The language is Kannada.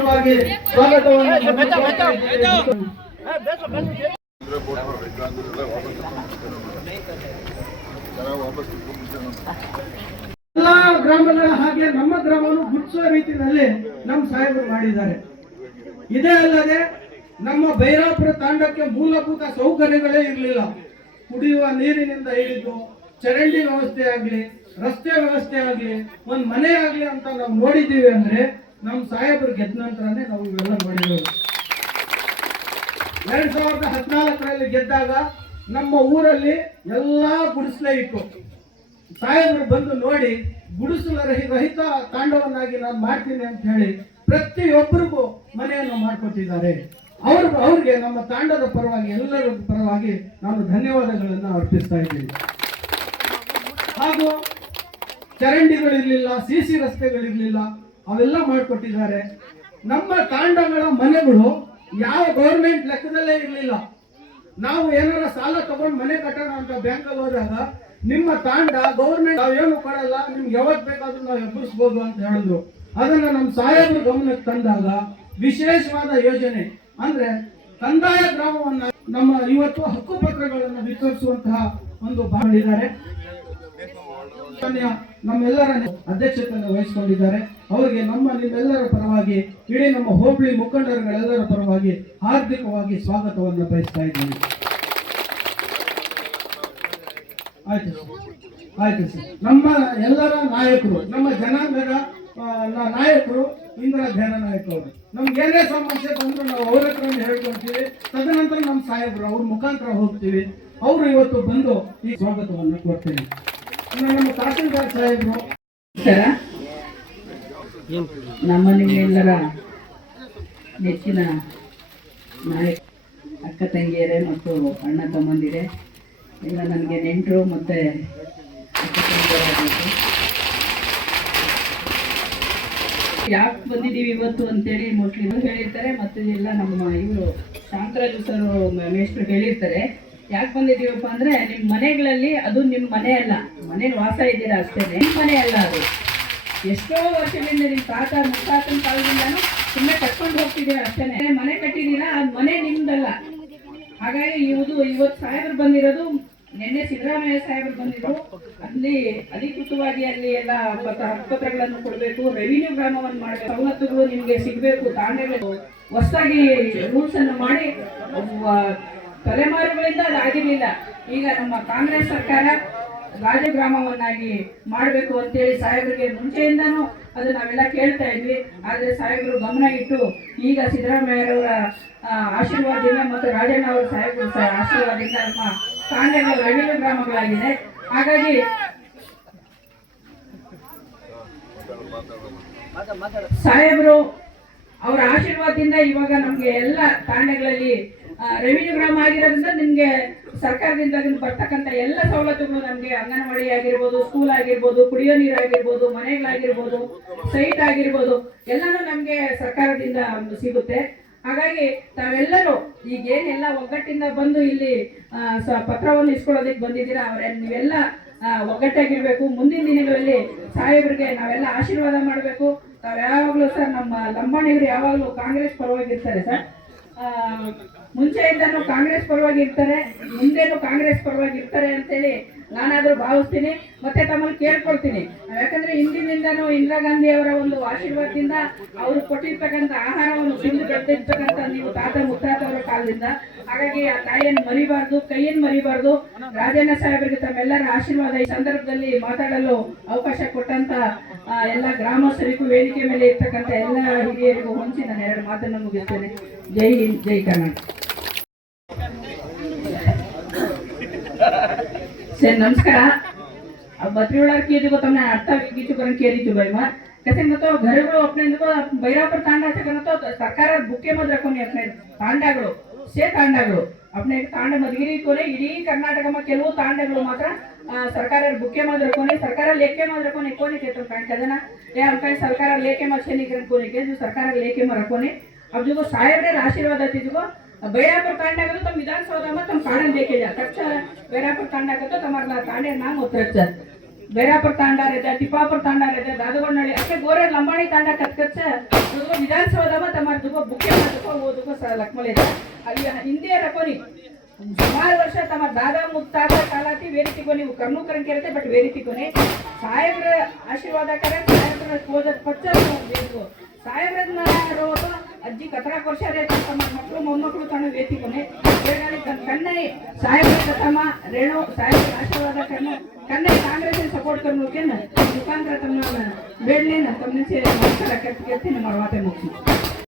ವಿಶೇಷವಾಗಿ ಸ್ವಾಗತವನ್ನು ಎಲ್ಲಾ ಗ್ರಾಮಗಳ ಹಾಗೆ ನಮ್ಮ ಗ್ರಾಮವನ್ನು ಗುರುತಿಸುವ ರೀತಿಯಲ್ಲಿ ನಮ್ಮ ಸಾಹೇಬರು ಮಾಡಿದ್ದಾರೆ. ಇದೇ ಅಲ್ಲದೆ ನಮ್ಮ ಬೈರಾಪುರ ತಾಂಡಕ್ಕೆ ಮೂಲಭೂತ ಸೌಕರ್ಯಗಳೇ ಇರಲಿಲ್ಲ. ಕುಡಿಯುವ ನೀರಿನಿಂದ ಹಿಡಿದು ಚರಂಡಿ ವ್ಯವಸ್ಥೆ ಆಗ್ಲಿ, ರಸ್ತೆ ವ್ಯವಸ್ಥೆ ಆಗ್ಲಿ, ಒಂದ್ ಮನೆ ಆಗ್ಲಿ ಅಂತ ನಾವು ನೋಡಿದ್ದೀವಿ ಅಂದ್ರೆ ನಮ್ಮ ಸಾಹೇಬರು ಗೆದ್ದ ನಂತರನೇ ನಾವು ಇವೆಲ್ಲ ನೋಡಿದ್ದೇವೆ. 2014ರಲ್ಲಿ ಗೆದ್ದಾಗ ನಮ್ಮ ಊರಲ್ಲಿ ಎಲ್ಲಾ ಗುಡಿಸಲೇ ಇತ್ತು. ಸಾಹೇಬರು ಬಂದು ನೋಡಿ ಗುಡಿಸಲ ರಹಿತ ತಾಂಡವನ್ನಾಗಿ ನಾನು ಮಾಡ್ತೀನಿ ಅಂತ ಹೇಳಿ ಪ್ರತಿಯೊಬ್ಬರಿಗೂ ಮನೆಯನ್ನು ಮಾಡಿಕೊಟ್ಟಿದ್ದಾರೆ. ಅವ್ರಿಗೆ ನಮ್ಮ ತಾಂಡದ ಪರವಾಗಿ ಎಲ್ಲರ ಪರವಾಗಿ ನಾನು ಧನ್ಯವಾದಗಳನ್ನು ಅರ್ಪಿಸ್ತಾ ಇದ್ದೀನಿ. ಹಾಗೂ ಚರಂಡಿಗಳಿರ್ಲಿಲ್ಲ, ಸಿಸಿ ರಸ್ತೆಗಳಿರ್ಲಿಲ್ಲ, ಅವೆಲ್ಲ ಮಾಡಿಕೊಟ್ಟಿದ್ದಾರೆ. ನಮ್ಮ ತಾಂಡಗಳ ಮನೆಗಳು ಯಾವ ಗೌರ್ಮೆಂಟ್ ಲೆಕ್ಕದಲ್ಲೇ ಇರಲಿಲ್ಲ. ನಾವು ಏನಾರ ಸಾಲ ತಗೊಂಡು ಮನೆ ಕಟ್ಟೋಣ ಅಂತ ಬ್ಯಾಂಕಲ್ಲಿ ಹೋದಾಗ ನಿಮ್ಮ ತಾಂಡ ಗೌರ್ಮೆಂಟ್ ನಾವೇನು ಕೊಡಲ್ಲ, ನಿಮ್ಗೆ ಯಾವತ್ತು ಬೇಕಾದ್ರೂ ನಾವು ಎಬ್ಬರಿಸ್ಬೋದು ಅಂತ ಹೇಳಿದ್ರು. ಅದನ್ನ ನಮ್ಮ ಸಾಹೇಬರ ಗಮನಕ್ಕೆ ತಂದಾಗ ವಿಶೇಷವಾದ ಯೋಜನೆ ಅಂದ್ರೆ ಕಂದಾಯ ಗ್ರಾಮವನ್ನ ನಮ್ಮ ಇವತ್ತು ಹಕ್ಕು ಪತ್ರಗಳನ್ನು ವಿತರಿಸುವಂತಹ ಒಂದು ಮಾಡಿದ್ದಾರೆ. ನಮ್ಮೆಲ್ಲರ ಅಧ್ಯಕ್ಷತೆಯನ್ನು ವಹಿಸಿಕೊಂಡಿದ್ದಾರೆ. ಅವರಿಗೆ ನಿಮ್ಮೆಲ್ಲರ ಪರವಾಗಿ, ಇಡೀ ನಮ್ಮ ಹೋಬಳಿ ಮುಖಂಡರುಗಳೆಲ್ಲರ ಪರವಾಗಿ ಹಾರ್ದಿಕವಾಗಿ ಸ್ವಾಗತವನ್ನು ಬಯಸ್ತಾ ಇದ್ದೀನಿ. ಆಯ್ತು ಸರ್. ನಮ್ಮ ಎಲ್ಲರ ನಾಯಕರು, ನಮ್ಮ ಜನಾಂಗದ ನಾಯಕರು ಇಂದಿರಾ ಧ್ಯಾನ ನಾಯಕ ಅವರು. ನಮ್ಗೆ ಏನೇ ಸಮಸ್ಯೆ ಬಂದ್ರು ನಾವು ಅವ್ರ ಹತ್ರ ಹೇಳ್ಕೊಳ್ತೀವಿ. ತದನಂತರ ನಮ್ಮ ಸಾಹೇಬರು ಅವ್ರ ಮುಖಾಂತರ ಹೋಗ್ತೀವಿ. ಅವರು ಇವತ್ತು ಬಂದು ಈ ಸ್ವಾಗತವನ್ನು ಕೊಡ್ತೀನಿ. ನಮ್ಮ ತಹಸೀಲ್ದಾರ್ ಸಾಹೇಬರು ನಮ್ಮ ನಿಮ್ಮೆಲ್ಲರ ನೆಚ್ಚಿನ ನಾಯಕ ಅಕ್ಕ ತಂಗಿಯರೇ ಮತ್ತು ಅಣ್ಣ ತಮ್ಮಂದಿರೇ, ಎಲ್ಲ ನನಗೆ ನೆಂಟರು ಮತ್ತು ಅಕ್ಕ ತಂಗಿಯರಾಗಬೇಕು. ಯಾಕೆ ಬಂದಿದ್ದೀವಿ ಇವತ್ತು ಅಂತೇಳಿ ಮೋಸ್ಟ್ಲಿ ಹೇಳಿರ್ತಾರೆ, ಮತ್ತು ಎಲ್ಲ ನಮ್ಮ ಇವರು ಶಾಂತರಾಜು ಸರ್ ಮೇಷ್ಟ್ರು ಹೇಳಿರ್ತಾರೆ. ಯಾಕೆ ಬಂದಿದ್ದೀವಪ್ಪ ಅಂದರೆ ನಿಮ್ಮ ಮನೆಗಳಲ್ಲಿ, ಅದು ನಿಮ್ಮ ಮನೆ ಅಲ್ಲ, ಮನೇಲಿ ವಾಸ ಇದ್ದೀರಾ ಅಷ್ಟೇ, ನಿಮ್ಮ ಮನೆ ಅಲ್ಲ. ಅದು ಎಷ್ಟೋ ವರ್ಷದಿಂದ ನಿಮ್ಮ ತಾತ ಮುತ್ತಾತನ ಕಾಲದಿಂದನೂ ಸುಮ್ಮನೆ ಕಟ್ಕೊಂಡು ಹೋಗ್ತಿದ್ದೀರಾ ಅಷ್ಟೇ. ಮನೆ ಕಟ್ಟಿದ್ದೀರಾ, ಅದು ಮನೆ ನಿಮ್ದಲ್ಲ. ಹಾಗಾಗಿ ಇವತ್ತು ಸಾಹೇಬರು ಬಂದಿರೋದು, ನಿನ್ನೆ ಸಿದ್ದರಾಮಯ್ಯ ಸಾಹೇಬರು ಬಂದಿದ್ರು. ಅಲ್ಲಿ ಅಧಿಕೃತವಾಗಿ ಅಲ್ಲಿ ಎಲ್ಲ ಹಕ್ಕುಪತ್ರಗಳನ್ನು ಕೊಡಬೇಕು, ರೆವಿನ್ಯೂ ಗ್ರಾಮವನ್ನು ಮಾಡಬೇಕು, ಸವಲತ್ತುಗಳು ನಿಮಗೆ ಸಿಗಬೇಕು, ತಾಂಡಗಳು ಹೊಸದಾಗಿ ರೂಲ್ಸ್ ಅನ್ನು ಮಾಡಿ ತಲೆಮಾರುಗಳಿಂದ ಅದು ಆಗಿರಲಿಲ್ಲ. ಈಗ ನಮ್ಮ ಕಾಂಗ್ರೆಸ್ ಸರ್ಕಾರ ರಾಜಗ್ರಾಮವನ್ನಾಗಿ ಮಾಡಬೇಕು ಅಂತೇಳಿ ಸಾಹೇಬರಿಗೆ ಮುಂಚೆಯಿಂದನೂ ಅದು ನಾವೆಲ್ಲ ಕೇಳ್ತಾ ಇದ್ವಿ. ಆದರೆ ಸಾಹೇಬರು ಗಮನ ಇಟ್ಟು ಈಗ ಸಿದ್ದರಾಮಯ್ಯರವರ ಆಶೀರ್ವಾದದಿಂದ ಮತ್ತು ರಾಜಣ್ಣ ಅವರ ಸಾಹೇಬರ ಆಶೀರ್ವಾದದಿಂದ ನಮ್ಮ ತಾಂಡಗಳು ರೆವಿನ್ಯೂ ಗ್ರಾಮಗಳಾಗಿದೆ. ಹಾಗಾಗಿ ಸಾಹೇಬರು ಅವರ ಆಶೀರ್ವಾದದಿಂದ ಇವಾಗ ನಮಗೆ ಎಲ್ಲ ತಾಂಡಗಳಲ್ಲಿ ರೆವಿನ್ಯೂ ಗ್ರಾಮ ಆಗಿರೋದ್ರಿಂದ ನಿಮಗೆ ಸರ್ಕಾರದಿಂದ ಬರ್ತಕ್ಕಂಥ ಎಲ್ಲ ಸವಲತ್ತುಗಳು ನಮಗೆ ಅಂಗನವಾಡಿ ಆಗಿರ್ಬೋದು, ಸ್ಕೂಲ್ ಆಗಿರ್ಬೋದು, ಕುಡಿಯೋ ನೀರು ಆಗಿರ್ಬೋದು, ಮನೆಗಳಾಗಿರ್ಬೋದು, ಸೈಟ್ ಆಗಿರ್ಬೋದು, ಎಲ್ಲನೂ ನಮಗೆ ಸರ್ಕಾರದಿಂದ ಸಿಗುತ್ತೆ. ಹಾಗಾಗಿ ತಾವೆಲ್ಲರೂ ಈಗೇನೆಲ್ಲ ಒಗ್ಗಟ್ಟಿಂದ ಬಂದು ಇಲ್ಲಿ ಪತ್ರವನ್ನು ಇಸ್ಕೊಳ್ಳೋದಕ್ಕೆ ಬಂದಿದ್ದೀರಾ, ನೀವೆಲ್ಲ ಒಗ್ಗಟ್ಟಾಗಿರ್ಬೇಕು. ಮುಂದಿನ ದಿನಗಳಲ್ಲಿ ಸಾಹೇಬರಿಗೆ ನಾವೆಲ್ಲ ಆಶೀರ್ವಾದ ಮಾಡಬೇಕು. ತಾವು ಯಾವಾಗಲೂ ಸರ್, ನಮ್ಮ ಲಂಬಾಣಿಗರು ಯಾವಾಗಲೂ ಕಾಂಗ್ರೆಸ್ ಪರವಾಗಿರ್ತಾರೆ ಸರ್. ಮುಂಚೆಯಿಂದನೂ ಕಾಂಗ್ರೆಸ್ ಪರವಾಗಿ ಇರ್ತಾರೆ, ಮುಂದೇನು ಕಾಂಗ್ರೆಸ್ ಪರವಾಗಿ ಇರ್ತಾರೆ ಅಂತೇಳಿ ನಾನಾದರೂ ಭಾವಿಸ್ತೀನಿ. ಮತ್ತೆ ತಮ್ಮಲ್ಲಿ ಕೇಳ್ಕೊಳ್ತೀನಿ, ಯಾಕಂದ್ರೆ ಹಿಂದಿನಿಂದನೂ ಇಂದಿರಾ ಗಾಂಧಿ ಅವರ ಒಂದು ಆಶೀರ್ವಾದದಿಂದ ಅವರು ಕೊಟ್ಟಿರ್ತಕ್ಕಂಥ ಆಹಾರವನ್ನು ತಿಂದು ಬೆಳೆದಿರ್ತಕ್ಕಂಥ ನೀವು ತಾತ ಮುತ್ತಾತ ಅವರ ಕಾಲದಿಂದ. ಹಾಗಾಗಿ ಆ ತಾಯಿಯನ್ನು ಮರಿಬಾರ್ದು, ಕೈಯನ್ನು ಮರಿಬಾರ್ದು. ರಾಜಣ್ಣ ಸಾಹೇಬರಿಗೆ ತಮ್ಮೆಲ್ಲರ ಆಶೀರ್ವಾದ ಈ ಸಂದರ್ಭದಲ್ಲಿ ಮಾತಾಡಲು ಅವಕಾಶ ಕೊಟ್ಟಂತ ಎಲ್ಲ ಗ್ರಾಮಸ್ಥರಿಗೂ, ವೇದಿಕೆ ಮೇಲೆ ಇರ್ತಕ್ಕಂಥ ಎಲ್ಲ ಹಿರಿಯರಿಗೂ ಹೊಂಚಿ ನಾನು 2 ಮಾತನ್ನು ಮುಗಿಸ್ತೇನೆ. ಜೈ ಹಿಂದ್, ಜೈ ಕರ್ನಾಟಕ. सर नमस्कार. अब बत्रीवाड़ा की जो तुमने अर्थ कीचु करन केरी छु भाई मार कैसे मतलब घरಗಳು अपने जो ಬೈರಾಪುರ ತಾಂಡ ತಕನतो ಸರ್ಕಾರ ಬುಕ್ಕೆ ಮದ್ ರಕೋನಿ अपने ತಾಂಡಗಳು ಸೇ ತಾಂಡಗಳು अपने ತಾಂಡ ಮದಗಿರಿ ಕೋನೆ ಇಡೀ ಕರ್ನಾಟಕ ಮ ಕೆಲವು ತಾಂಡಗಳು ಮಾತ್ರ ಸರ್ಕಾರ ಬುಕ್ಕೆ ಮದ್ ರಕೋನಿ ಸರ್ಕಾರ लेके मद रकोनी कोनी केतो कांड कदना ये हम कहीं सरकार लेके मत छेनी करन कोनी के जो सरकार लेके म रकोनी. अब जो साहेब रे आशीर्वाद थी जो बैरापुर तांडा तो तुम विधानसभा में तुम कानून देखे जा तक बैरापुर तांडा तो तुम्हारा तांडे नाम उतर बैरापुर तांडा रहता टिपापुर तांडा रहता दादगोंडनहಳ್ಳಿ असे गोरे लंबाणी तांडा कच्च दुगो विधानसभा में तमार दुगो बुके दुगो वो दुगो लक्मले हिंदी रकोनी सुमार वर्ष तम दादा मुत्ताता कालाती वेरितिकोनी कर्नूकरन केरते बट वेरितिकोनी साहेब्र आशीर्वाद करे साहेब्र कोजत पच्चर ಬೇಕು ಸಾಹೇಬ್ರನ್ನ ರೋಗ ಅಜ್ಜಿ 14 ವರ್ಷ ರೇತ ತಮ್ಮ ಮಕ್ಕಳು ಮೊಮ್ಮಕ್ಕಳು ತಾನು ವೇತಿಕೊನೆ ಬೇಗಾಲಿ ಕನ್ನೈ ಸಾಹೇಬ್ರ ತಮ್ಮ ರೇಣು ಸಾಹೇಬ್ರ ಆಶೀರ್ವಾದ ಕನ್ನ ಕನ್ನೈ ಕಾಂಗ್ರೆಸ್ सपोर्ट करनो के ना दुकान का तमना बेडले ना तमने से नमस्कार करते करते नंबर वाते मुक्ति